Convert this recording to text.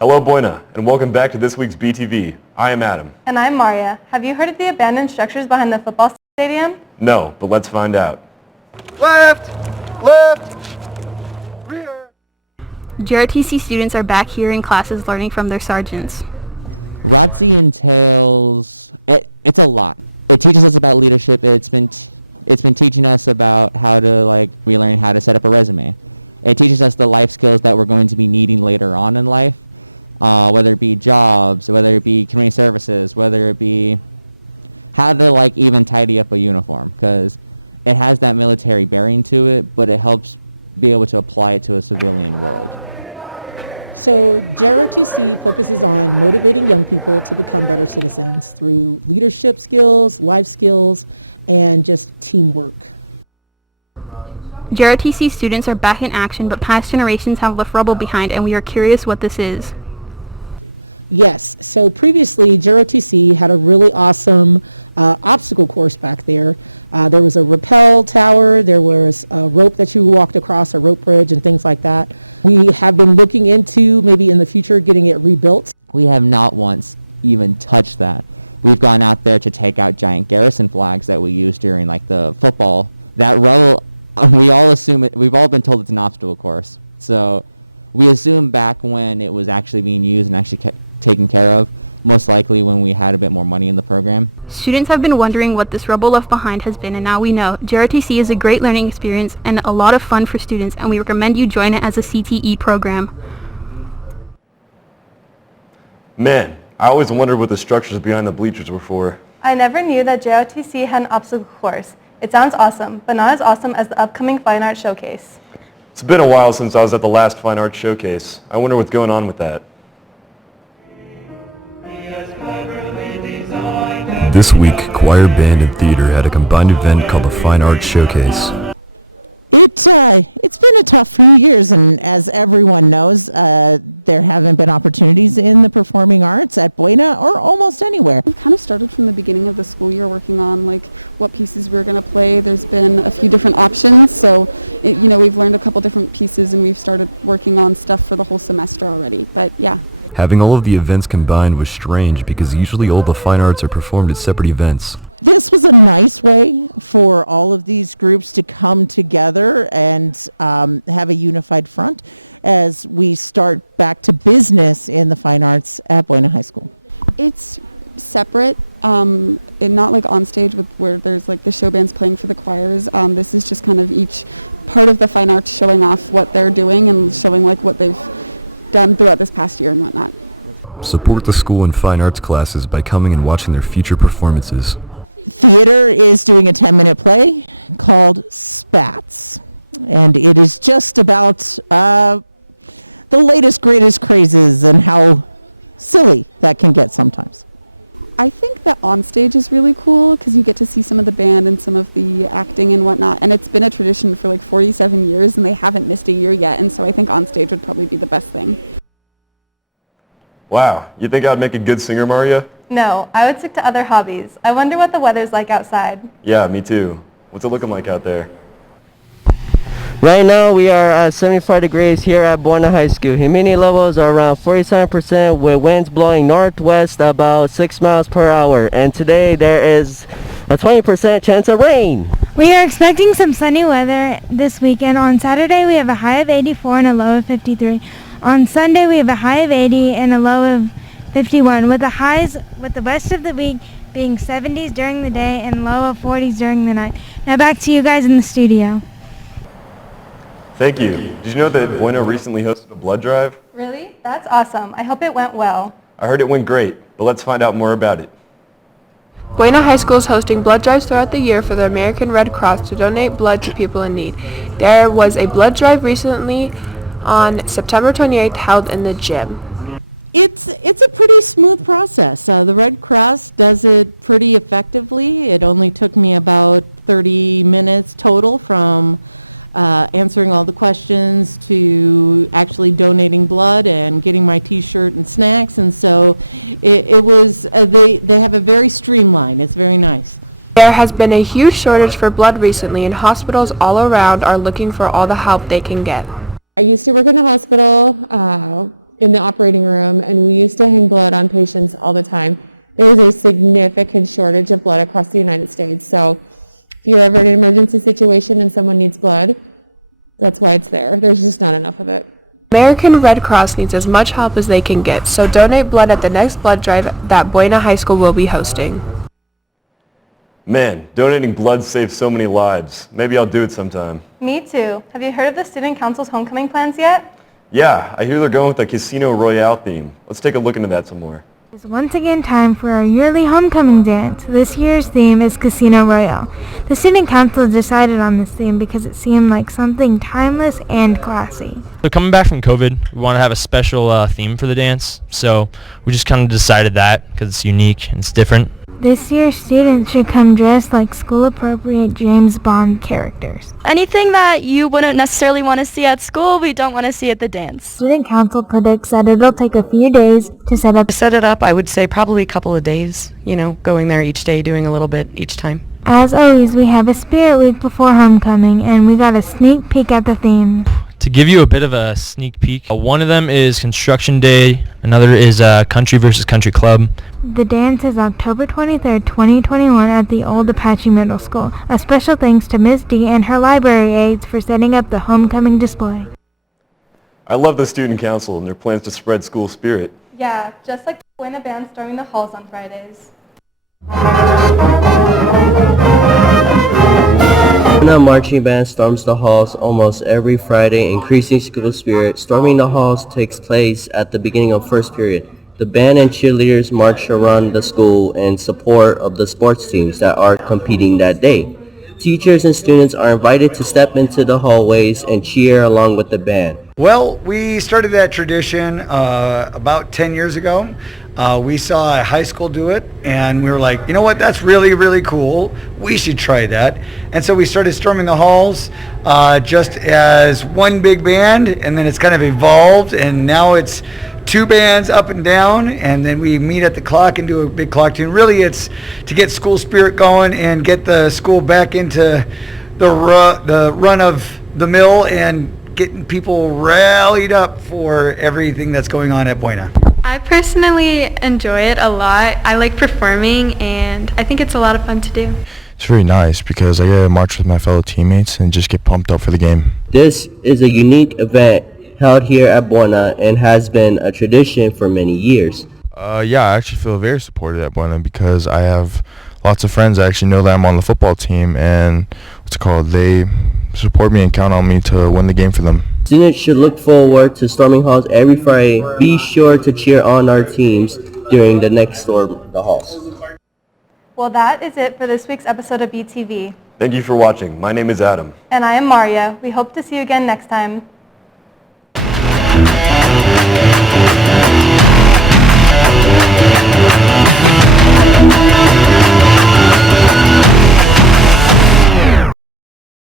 Hello, Boyna, and welcome back to this week's BTV. I am Adam. And I'm Maria. Have you heard of the abandoned structures behind the football stadium? No, but let's find out. Left, rear. JROTC students are back here in classes learning from their sergeants. JROTC entails, it's a lot. It teaches us about leadership. It's been teaching us about how to, we learn how to set up a resume. It teaches us the life skills that we're going to be needing later on in life, whether it be jobs, whether it be community services, whether it be how to, even tidy up a uniform, because it has that military bearing to it, but it helps be able to apply it to a civilian. So JROTC focuses on motivating young people to become better citizens through leadership skills, life skills, and just teamwork. JROTC students are back in action, but past generations have left rubble behind, and we are curious what this is. Yes, so previously JROTC had a really awesome obstacle course back there. There was a rappel tower, there was a rope that you walked across, a rope bridge and things like that. We have been looking into maybe in the future getting it rebuilt. We have not once even touched that. We've gone out there to take out giant garrison flags that we use during the football. That role, we all assume it. We've all been told it's an obstacle course, so we assume back when it was actually being used and actually taken care of, most likely when we had a bit more money in the program. Students have been wondering what this rubble left behind has been, and now we know. JROTC is a great learning experience and a lot of fun for students, and we recommend you join it as a CTE program. Man, I always wondered what the structures behind the bleachers were for. I never knew that JROTC had an obstacle course. It sounds awesome, but not as awesome as the upcoming Fine Arts Showcase. It's been a while since I was at the last Fine Arts Showcase. I wonder what's going on with that. This week, choir, band, and theater had a combined event called the Fine Arts Showcase. It's been a tough few years, and as everyone knows, there haven't been opportunities in the performing arts at Buena or almost anywhere. We kind of started from the beginning of the school year working on what pieces we were going to play. There's been a few different options, so we've learned a couple different pieces, and we've started working on stuff for the whole semester already. But yeah. Having all of the events combined was strange because usually all the fine arts are performed at separate events. This was a nice way for all of these groups to come together and have a unified front as we start back to business in the fine arts at Buena High School. It's separate, and not on stage where there's the show bands playing for the choirs. This is just kind of each part of the fine arts showing off what they're doing and showing what they've done throughout this past year and whatnot. Support the school in fine arts classes by coming and watching their future performances. Theater is doing a 10-minute play called Spats, and it is just about the latest, greatest crazes and how silly that can get sometimes. I think that on stage is really cool because you get to see some of the band and some of the acting and whatnot, and it's been a tradition for 47 years, and they haven't missed a year yet, and so I think on stage would probably be the best thing. Wow, you think I'd make a good singer, Maria? No, I would stick to other hobbies. I wonder what the weather's like outside. Yeah, me too. What's it looking like out there? Right now we are at 75 degrees here at Buena High School. Humidity levels are around 47% with winds blowing northwest about 6 miles per hour. And today there is a 20% chance of rain. We are expecting some sunny weather this weekend. On Saturday we have a high of 84 and a low of 53. On Sunday we have a high of 80 and a low of 51 with the rest of the week being 70s during the day and low of 40s during the night. Now back to you guys in the studio. Thank you. Did you know that Buena recently hosted a blood drive? Really? That's awesome. I hope it went well. I heard it went great, but let's find out more about it. Buena High School is hosting blood drives throughout the year for the American Red Cross to donate blood to people in need. There was a blood drive recently on September 28th held in the gym. It's a pretty smooth process. The Red Cross does it pretty effectively. It only took me about 30 minutes total from answering all the questions to actually donating blood and getting my t-shirt and snacks, and so it was they have a very streamlined. It's very nice. There has been a huge shortage for blood recently, and hospitals all around are looking for all the help they can get. I used to work in the hospital. in the operating room, and we used to hang blood on patients all the time. There is a significant shortage of blood across the United States. So if you have an emergency situation and someone needs blood, that's why it's there. There's just not enough of it. American Red Cross needs as much help as they can get, so donate blood at the next blood drive that Buena High School will be hosting. Man, donating blood saves so many lives. Maybe I'll do it sometime. Me too. Have you heard of the Student Council's homecoming plans yet? Yeah, I hear they're going with a Casino Royale theme. Let's take a look into that some more. It's once again time for our yearly homecoming dance. This year's theme is Casino Royale. The Student Council decided on this theme because it seemed like something timeless and classy. So coming back from COVID, we want to have a special theme for the dance. So we just kind of decided that because it's unique and it's different. This year, students should come dressed like school-appropriate James Bond characters. Anything that you wouldn't necessarily want to see at school, we don't want to see at the dance. Student Council predicts that it'll take a few days to set up. To set it up, I would say probably a couple of days, going there each day, doing a little bit each time. As always, we have a spirit week before homecoming, and we got a sneak peek at the themes. To give you a bit of a sneak peek, one of them is Construction Day, another is Country versus Country Club. The dance is October 23rd, 2021 at the Old Apache Middle School. A special thanks to Ms. D and her library aides for setting up the homecoming display. I love the Student Council and their plans to spread school spirit. Yeah, just like the Buena Band storming the halls on Fridays. Buena Marching Band storms the halls almost every Friday, increasing school spirit. Storming the halls takes place at the beginning of first period. The band and cheerleaders march around the school in support of the sports teams that are competing that day. Teachers and students are invited to step into the hallways and cheer along with the band. Well, we started that tradition about 10 years ago. We saw a high school do it, and we were like, you know what, that's really, really cool. We should try that. And so we started storming the halls just as one big band, and then it's kind of evolved, and now it's two bands up and down, and then we meet at the clock and do a big clock tune. Really, it's to get school spirit going and get the school back into the run of the mill and getting people rallied up for everything that's going on at Buena. I personally enjoy it a lot. I like performing, and I think it's a lot of fun to do. It's really nice because I get to march with my fellow teammates and just get pumped up for the game. This is a unique event held here at Buena and has been a tradition for many years. Yeah, I actually feel very supported at Buena because I have lots of friends that actually know that I'm on the football team, and they support me and count on me to win the game for them. Students should look forward to storming halls every Friday. Be sure to cheer on our teams during the next storm the halls. Well, that is it for this week's episode of BTV. Thank you for watching. My name is Adam. And I am Maria. We hope to see you again next time.